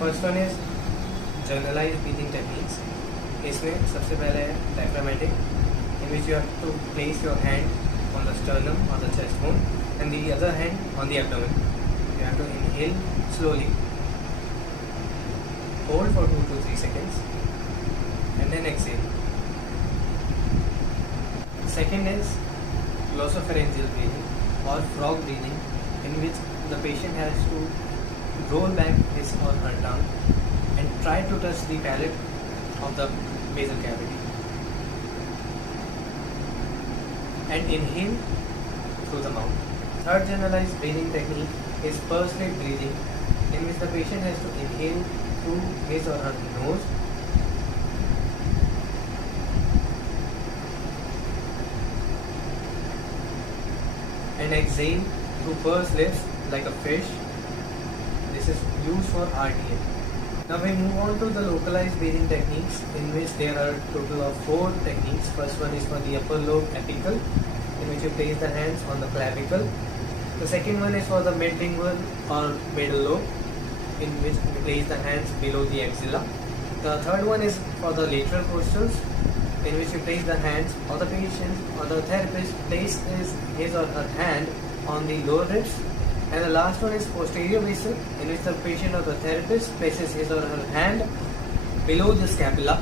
First one is generalize breathing techniques. इसमें सबसे पहले है diaphragmatic, in which you have to place your hand on the sternum और the chest bone and the other hand on the abdomen. You have to inhale slowly, hold for 2 to 3 seconds and then exhale. Second is glossopharyngeal breathing or frog breathing, in which the patient has to roll back his or her tongue and try to touch the palate of the basal cavity and inhale through the mouth. Third generalized breathing technique is pursed breathing, in which the patient has to inhale through his or her nose and exhale through pursed lips like a fish. This is used for RDA. Now we move on to the localized breathing techniques, in which there are a total of 4 techniques. First one is for the upper lobe apical, in which you place the hands on the clavicle. The second one is for the midlingual or middle lobe, in which you place the hands below the axilla. The third one is for the lateral coastals, in which you place the hands, or the patient or the therapist places his or her hand on the lower ribs. And the last one is posterior basal, in which the patient or the therapist places his or her hand below the scapula.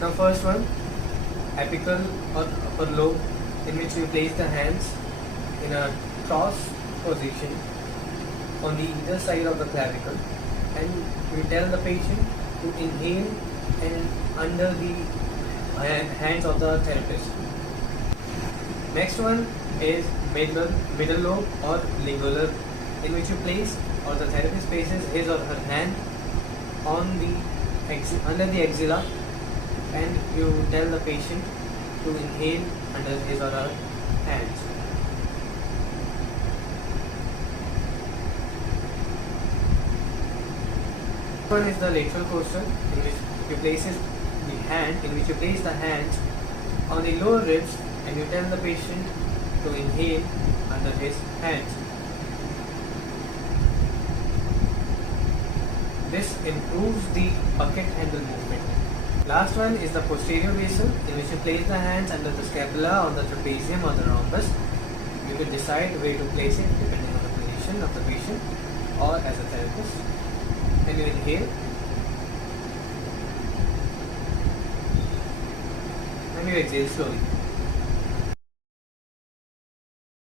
Now first one, apical or upper lobe, in which you place the hands in a cross position on the either side of the clavicle, and you tell the patient to inhale and under the hands of the therapist. Next one is middle lobe or lingular, in which you place or the therapist places his or her hand on the under the axilla, and you tell the patient to inhale under his or her hands. One is the lateral coastal, in which you place the hands on the lower ribs, and you tell the patient to inhale under his hands. This improves the bucket handle movement. Last one is the posterior basal, in which you place the hands under the scapula, on the trapezium or the rhombus. You can decide where to place it depending on the position of the patient or as a therapist. And you inhale and you exhale slowly.